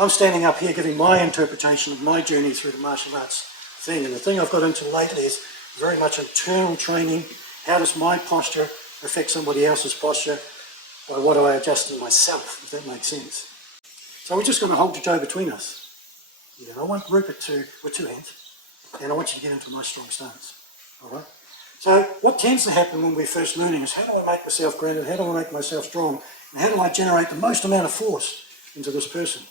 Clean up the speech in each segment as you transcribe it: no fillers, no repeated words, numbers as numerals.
I'm standing up here giving my interpretation of my journey through the martial arts thing, and the thing I've got into lately is very much internal training. How does my posture affect somebody else's posture? By what do I adjust in myself, if that makes sense. So we're just going to hold the Joe between us. I want Rupert with two hands, and I want you to get into my strong stance. All right? So what tends to happen when we're first learning is, how do I make myself grounded, how do I make myself strong, and how do I generate the most amount of force into this person?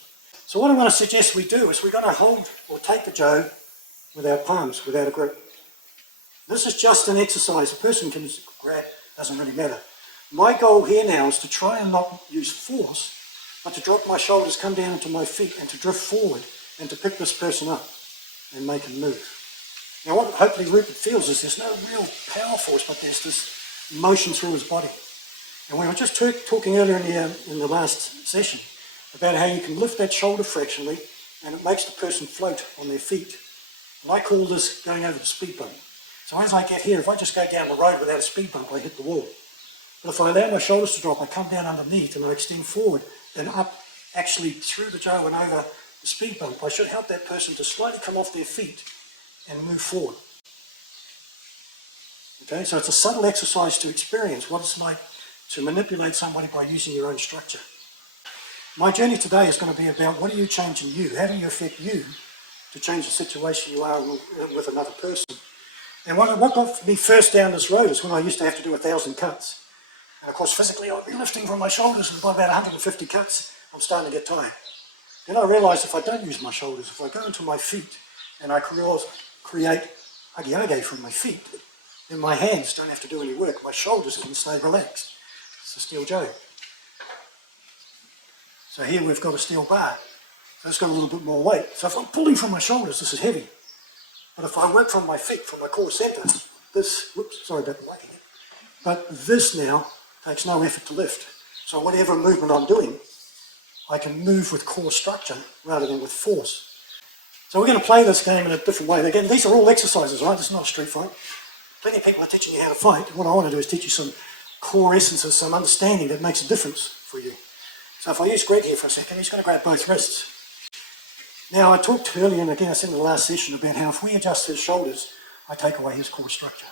So what I want to suggest we do is we're going to hold or take the Joe with our palms, without a grip. This is just an exercise. A person can grab, doesn't really matter. My goal here now is to try and not use force, but to drop my shoulders, come down into my feet, and to drift forward, and to pick this person up and make him move. Now what hopefully Rupert feels is there's no real power force, but there's this motion through his body. And we were just talking earlier in the last session about how you can lift that shoulder fractionally and it makes the person float on their feet. And I call this going over the speed bump. So as I get here, if I just go down the road without a speed bump, I hit the wall. But if I allow my shoulders to drop, I come down underneath and I extend forward and up actually through the Joe and over the speed bump. I should help that person to slightly come off their feet and move forward. Okay, so it's a subtle exercise to experience what it's like to manipulate somebody by using your own structure. My journey today is going to be about what do you change in you? How do you affect you to change the situation you are with another person? And what got me first down this road is when I used to have to do 1,000 cuts. And of course physically I'd be lifting from my shoulders, and by about 150 cuts I'm starting to get tired. Then I realised if I don't use my shoulders, if I go into my feet and I create Shiho-nage from my feet, then my hands don't have to do any work. My shoulders can stay relaxed. It's a steel Joe. So here we've got a steel bar. So it's got a little bit more weight. So if I'm pulling from my shoulders, this is heavy. But if I work from my feet, from my core centre, this, whoops, sorry about the lighting, but this now takes no effort to lift. So whatever movement I'm doing, I can move with core structure rather than with force. So we're going to play this game in a different way. Again, these are all exercises, right? This is not a street fight. Plenty of people are teaching you how to fight. What I want to do is teach you some core essences, some understanding that makes a difference for you. So if I use Greg here for a second, he's going to grab both wrists. Now I talked earlier, and again I said in the last session, about how if we adjust his shoulders, I take away his core structure.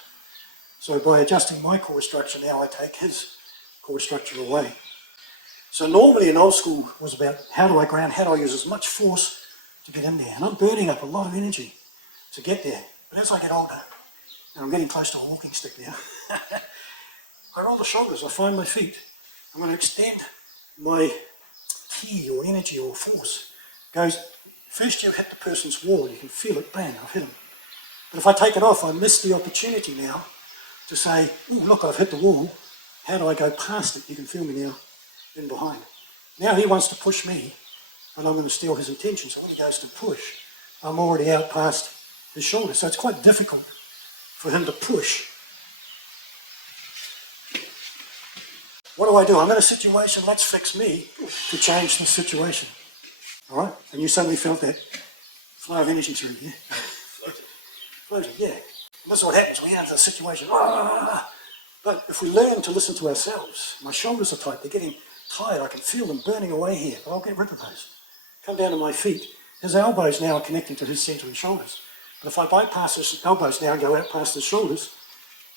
So by adjusting my core structure now, I take his core structure away. So normally in old school was about how do I ground, how do I use as much force to get in there. And I'm burning up a lot of energy to get there. But as I get older, and I'm getting close to a walking stick now, I roll the shoulders, I find my feet. I'm going to extend my ki or energy or force. Goes, first you hit the person's wall, you can feel it, bang, I've hit him. But if I take it off, I miss the opportunity now to say, oh look, I've hit the wall, how do I go past it? You can feel me now in behind. Now he wants to push me, and I'm going to steal his attention. So when he goes to push, I'm already out past his shoulder. So it's quite difficult for him to push. What do? I'm in a situation, let's fix me to change the situation. All right? And you suddenly felt that flow of energy through you. Yeah? Floating, yeah. And that's what happens. We have the situation. But if we learn to listen to ourselves, my shoulders are tight. They're getting tired. I can feel them burning away here. But I'll get rid of those. Come down to my feet. His elbows now are connecting to his centre and shoulders. But if I bypass his elbows now and go out past his shoulders,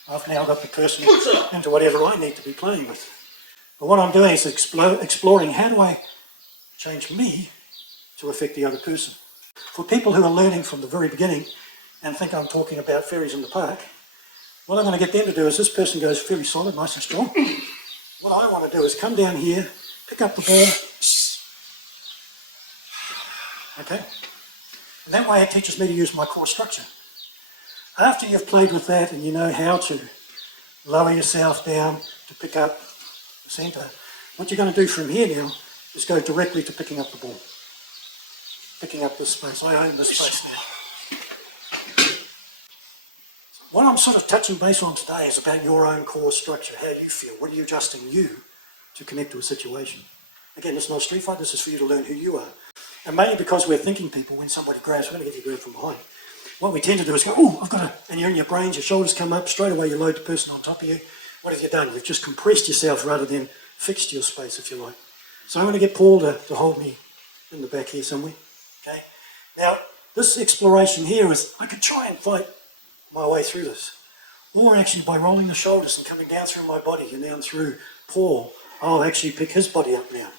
I've now got the person into whatever I need to be playing with. But what I'm doing is exploring how do I change me to affect the other person. For people who are learning from the very beginning and think I'm talking about fairies in the park, what I'm going to get them to do is this person goes fairly solid, nice and strong. What I want to do is come down here, pick up the ball, okay? And that way it teaches me to use my core structure. After you've played with that and you know how to lower yourself down to pick up the centre, what you're going to do from here now is go directly to picking up the ball. Picking up this space. I own this space now. What I'm sort of touching base on today is about your own core structure, how you feel. What are you adjusting you to connect to a situation? Again, it's not a street fight, this is for you to learn who you are. And mainly because we're thinking people, when somebody grabs, we're going to get you grabbed from behind. What we tend to do is go, oh, I've got to, and you're in your brains, your shoulders come up, straight away you load the person on top of you. What have you done? You've just compressed yourself rather than fixed your space, if you like. So I'm going to get Paul to hold me in the back here somewhere. Okay. Now, this exploration here is, I could try and fight my way through this. Or actually by rolling the shoulders and coming down through my body and down through Paul, I'll actually pick his body up now.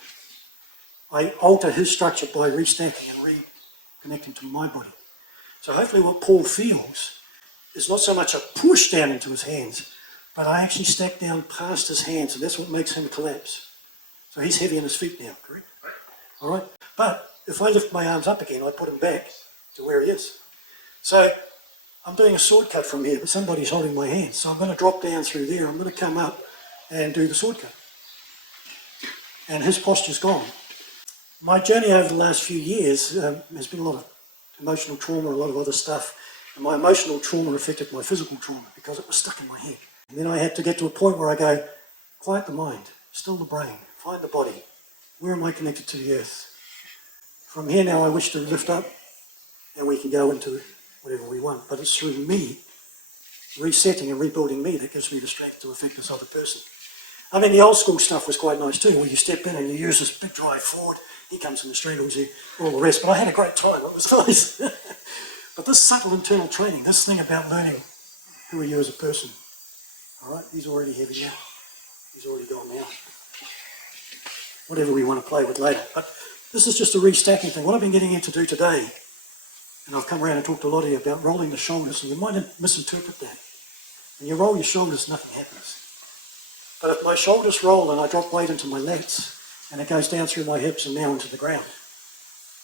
I alter his structure by restacking and reconnecting to my body. So hopefully what Paul feels is not so much a push down into his hands, but I actually stack down past his hands, and that's what makes him collapse. So he's heavy on his feet now, correct? All right. But if I lift my arms up again, I put him back to where he is. So I'm doing a sword cut from here, but somebody's holding my hand. So I'm going to drop down through there. I'm going to come up and do the sword cut. And his posture's gone. My journey over the last few years has been a lot of emotional trauma, a lot of other stuff. And my emotional trauma affected my physical trauma because it was stuck in my head. And then I had to get to a point where I go, quiet the mind, still the brain, find the body. Where am I connected to the earth? From here now I wish to lift up and we can go into whatever we want. But it's through me, resetting and rebuilding me, that gives me the strength to affect this other person. I mean, the old school stuff was quite nice too, where you step in and you use this big drive forward, he comes and strangles you, all the rest. But I had a great time, it was nice. But this subtle internal training, this thing about learning who are you as a person, all right, he's already heavy now. He's already gone now. Whatever we want to play with later. But this is just a restacking thing. What I've been getting you to do today, and I've come around and talked to a lot of you about rolling the shoulders, and you might misinterpret that. When you roll your shoulders, nothing happens. But if my shoulders roll and I drop weight into my lats, and it goes down through my hips and now into the ground,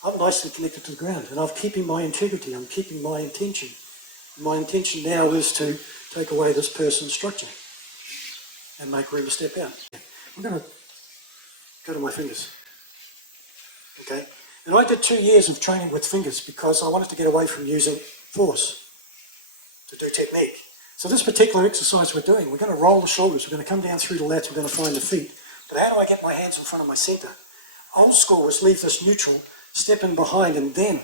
I'm nicely connected to the ground, and I'm keeping my integrity, I'm keeping my intention. My intention now is to take away this person's structure and make room to step out. I'm going to go to my fingers. Okay? And I did 2 years of training with fingers because I wanted to get away from using force to do technique. So this particular exercise we're doing, we're going to roll the shoulders, we're going to come down through the lats, we're going to find the feet. But how do I get my hands in front of my centre? Old school was leave this neutral, step in behind and then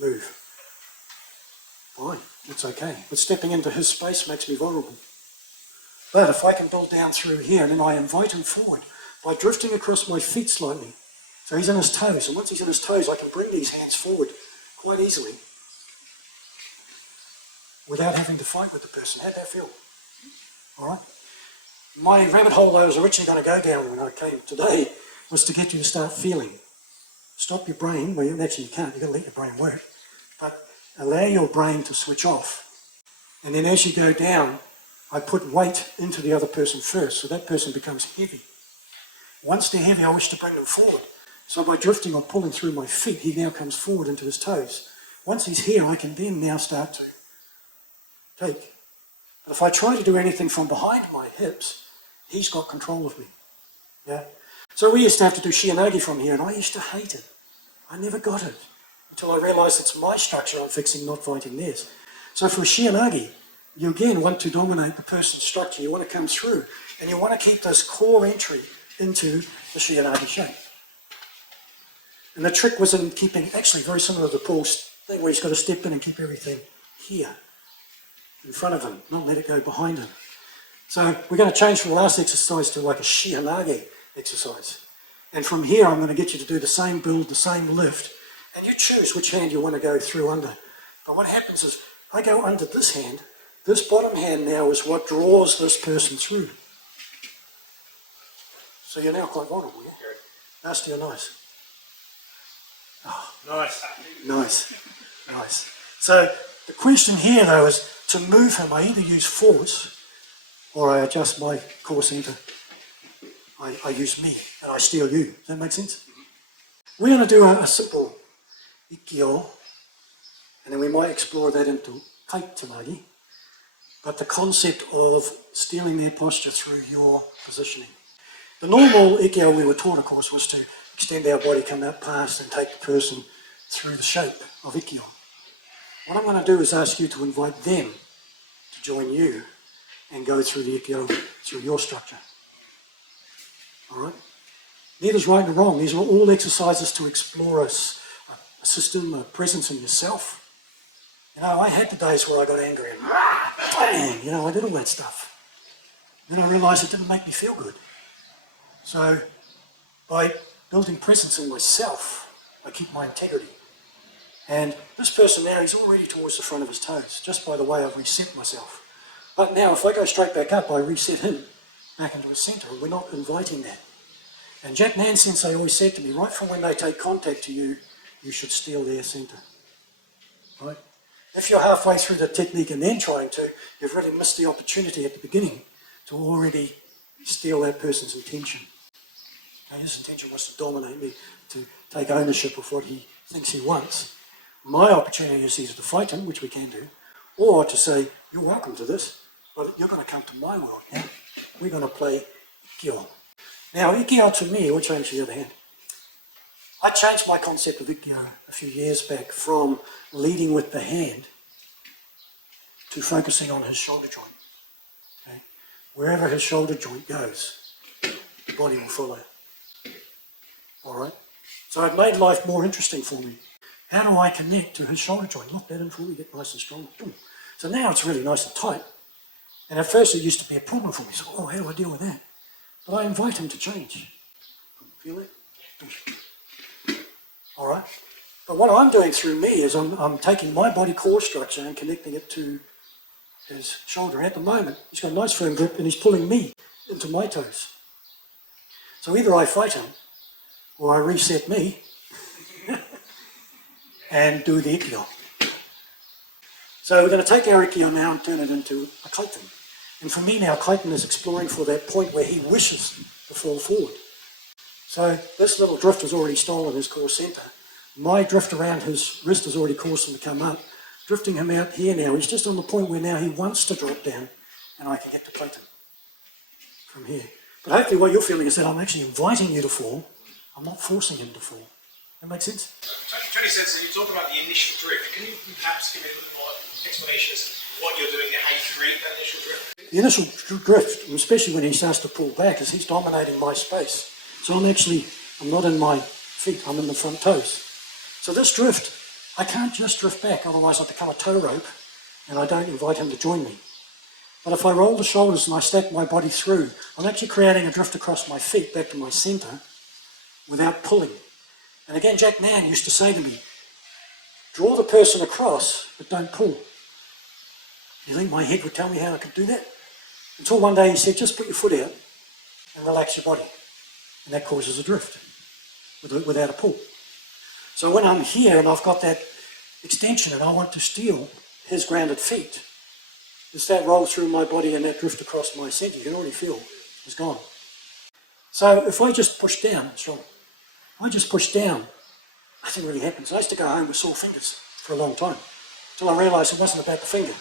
move. Fine, it's okay. But stepping into his space makes me vulnerable. But if I can build down through here and then I invite him forward by drifting across my feet slightly. So he's on his toes, and once he's on his toes, I can bring these hands forward quite easily without having to fight with the person. How'd that feel? All right? My rabbit hole I was originally going to go down when I came today was to get you to start feeling. Stop your brain, well actually you can't, you've got to let your brain work, but allow your brain to switch off. And then as you go down, I put weight into the other person first, so that person becomes heavy. Once they're heavy, I wish to bring them forward. So by drifting or pulling through my feet, he now comes forward into his toes. Once he's here, I can then now start to take. But if I try to do anything from behind my hips, he's got control of me. Yeah. So we used to have to do Shiho-nage from here, and I used to hate it. I never got it until I realised it's my structure I'm fixing, not fighting theirs. So for Shiho-nage, you again want to dominate the person's structure. You want to come through, and you want to keep this core entry into the Shiho-nage shape. And the trick was in keeping, actually very similar to Paul's thing, where he's got to step in and keep everything here, in front of him, not let it go behind him. So we're going to change from the last exercise to like a Shiho-nage exercise. And from here I'm going to get you to do the same build, the same lift, and you choose which hand you want to go through under. But what happens is, I go under this hand, this bottom hand now is what draws this person through. So you're now quite vulnerable, yeah? Nasty or nice? Oh, Nice. nice, nice. So the question here though is, to move him, I either use force or I adjust my core centre. I use me and I steal you. Does that make sense? We're going to do a simple Ikkyo, and then we might explore that into Kaitenage, but the concept of stealing their posture through your positioning. The normal Ikkyo we were taught, of course, was to extend our body, come out past and take the person through the shape of Ikkyo. What I'm going to do is ask you to invite them to join you and go through the Ikkyo, through your structure. All right? Neither's right nor wrong. These are all exercises to explore a system, a presence in yourself. You know, I had the days where I got angry and bang, you know, I did all that stuff. Then I realised it didn't make me feel good. So by building presence in myself, I keep my integrity. And this person now, he's already towards the front of his toes, just by the way I've reset myself. But now if I go straight back up, I reset him back into his centre, and we're not inviting that. And Jack Nan Sensei always said to me, right from when they take contact to you, you should steal their centre. Right? If you're halfway through the technique and then trying to, you've already missed the opportunity at the beginning to already steal that person's intention. Okay, his intention was to dominate me, to take ownership of what he thinks he wants. My opportunity is either to fight him, which we can do, or to say, you're welcome to this, but you're going to come to my world now. We're going to play Ikkyo. Now, Ikkyo to me, or change the other hand, I changed my concept of Ikkyo a few years back from leading with the hand to focusing on his shoulder joint. Okay? Wherever his shoulder joint goes, the body will follow. All right? So it made life more interesting for me. How do I connect to his shoulder joint? Lock that in for me, get nice and strong. Boom. So now it's really nice and tight. And at first it used to be a problem for me. So, oh, how do I deal with that? But I invite him to change. Feel it? All right? But what I'm doing through me is I'm taking my body core structure and connecting it to his shoulder. At the moment, he's got a nice firm grip and he's pulling me into my toes. So either I fight him or I reset me and do the Ikkyo. So we're going to take our Ikkyo now and turn it into a Kaiten. And for me now, Kaiten is exploring for that point where he wishes to fall forward. So this little drift has already stolen his core centre. My drift around his wrist has already caused him to come up. Drifting him out here now, he's just on the point where now he wants to drop down and I can get to Kaiten from here. But hopefully what you're feeling is that I'm actually inviting you to fall. I'm not forcing him to fall. That makes sense? Tony says that you talk about the initial drift. Can you perhaps give me a little more explanation as to what you're doing and how you create that initial drift? The initial drift, especially when he starts to pull back, is he's dominating my space. So I'm not in my feet, I'm in the front toes. So this drift, I can't just drift back, otherwise I become a tow rope and I don't invite him to join me. But if I roll the shoulders and I stack my body through, I'm actually creating a drift across my feet back to my centre without pulling. And again, Jack Nan used to say to me, draw the person across, but don't pull. You think my head would tell me how I could do that? Until one day he said, just put your foot out and relax your body. And that causes a drift without a pull. So when I'm here and I've got that extension and I want to steal his grounded feet, it's that roll through my body and that drift across my centre, you can already feel it's gone. So if I just push down, it's wrong. I just push down, nothing really happens. I used to go home with sore fingers for a long time, until I realised it wasn't about the finger.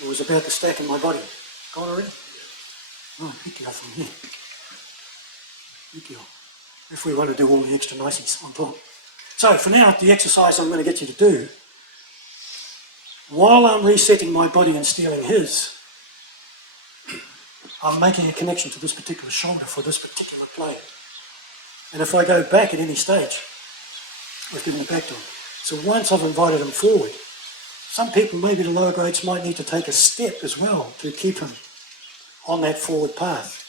It was about the stack in my body. Gone already? Oh, Ikkyo from here. Ikkyo. If we want to do all the extra niceties on top. So for now, the exercise I'm going to get you to do, while I'm resetting my body and stealing his, I'm making a connection to this particular shoulder for this particular play. And if I go back at any stage, I've given it back to him. So once I've invited him forward, some people, maybe the lower grades, might need to take a step as well to keep him on that forward path.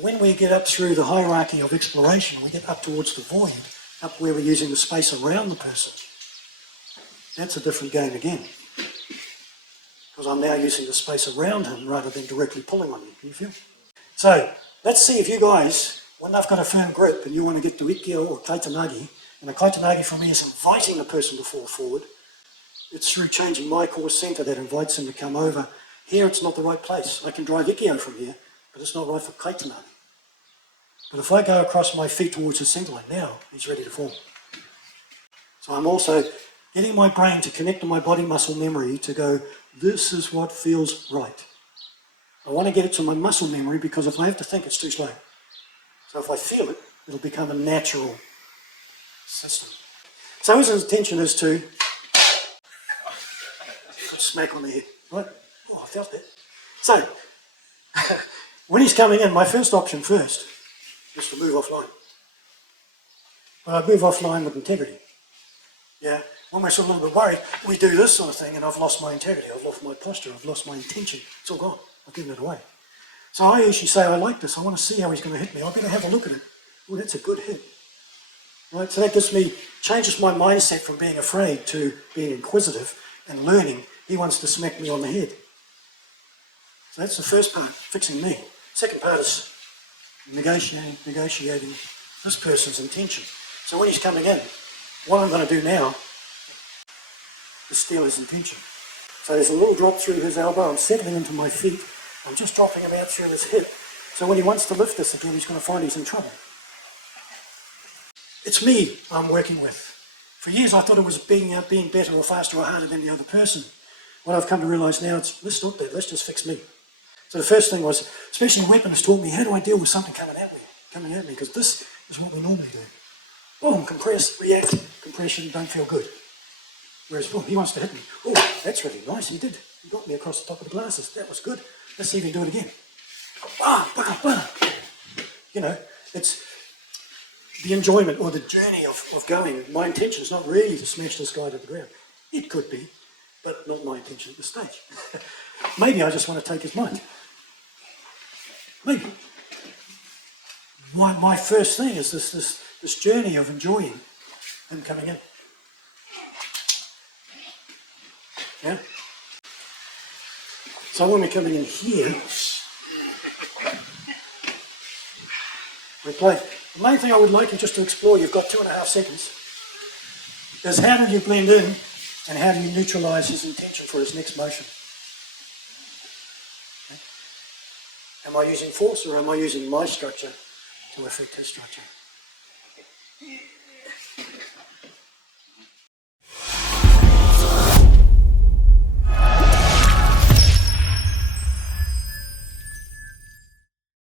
When we get up through the hierarchy of exploration, we get up towards the void, up where we're using the space around the person. That's a different game again. Because I'm now using the space around him rather than directly pulling on him. Can you feel? So let's see if you guys, when they've got a firm grip and you want to get to Ikkyo or Kaitenage, and the Kaitenage for me is inviting the person to fall forward, it's through changing my core centre that invites him to come over. Here it's not the right place. I can drive Ikkyo from here, but it's not right for Kaitenage. But if I go across my feet towards his centre line now, he's ready to fall. So I'm also getting my brain to connect to my body muscle memory to go, this is what feels right. I want to get it to my muscle memory because if I have to think, it's too slow. So if I feel it, it'll become a natural system. So his intention is to smack on the head, right? Oh, I felt that. So, when he's coming in, my first option first is to move offline. But I move offline with integrity. Yeah, when we're sort of a little bit worried, we do this sort of thing and I've lost my integrity, I've lost my posture, I've lost my intention. It's all gone. I've given it away. So I usually say, I like this, I want to see how he's going to hit me. I better have a look at it. Oh, that's a good hit. Right? So that changes my mindset from being afraid to being inquisitive and learning. He wants to smack me on the head. So that's the first part, fixing me. Second part is negotiating this person's intention. So when he's coming in, what I'm going to do now is steal his intention. So there's a little drop through his elbow, I'm settling into my feet, I'm just dropping him out through his hip. So when he wants to lift this again, he's going to find he's in trouble. It's me I'm working with. For years I thought it was being better or faster or harder than the other person. What I've come to realise now, let's stop that, let's just fix me. So the first thing was, especially weapons taught me, how do I deal with something coming at me? Because this is what we normally do. Boom, compress, react, compression, don't feel good. Whereas, boom, he wants to hit me. Oh, that's really nice, he did. He got me across the top of the glasses, that was good. Let's see if he can do it again. Bam, bam, bam. You know, it's the enjoyment or the journey of going. My intention is not really to smash this guy to the ground. It could be, but not my intention at this stage. Maybe I just want to take his mind. Maybe. My first thing is this journey of enjoying him coming in. Yeah? So when we're coming in here, we play. The main thing I would like you just to explore, you've got 2.5 seconds, is how do you blend in and how do you neutralise his intention for his next motion? Okay. Am I using force or am I using my structure to affect his structure?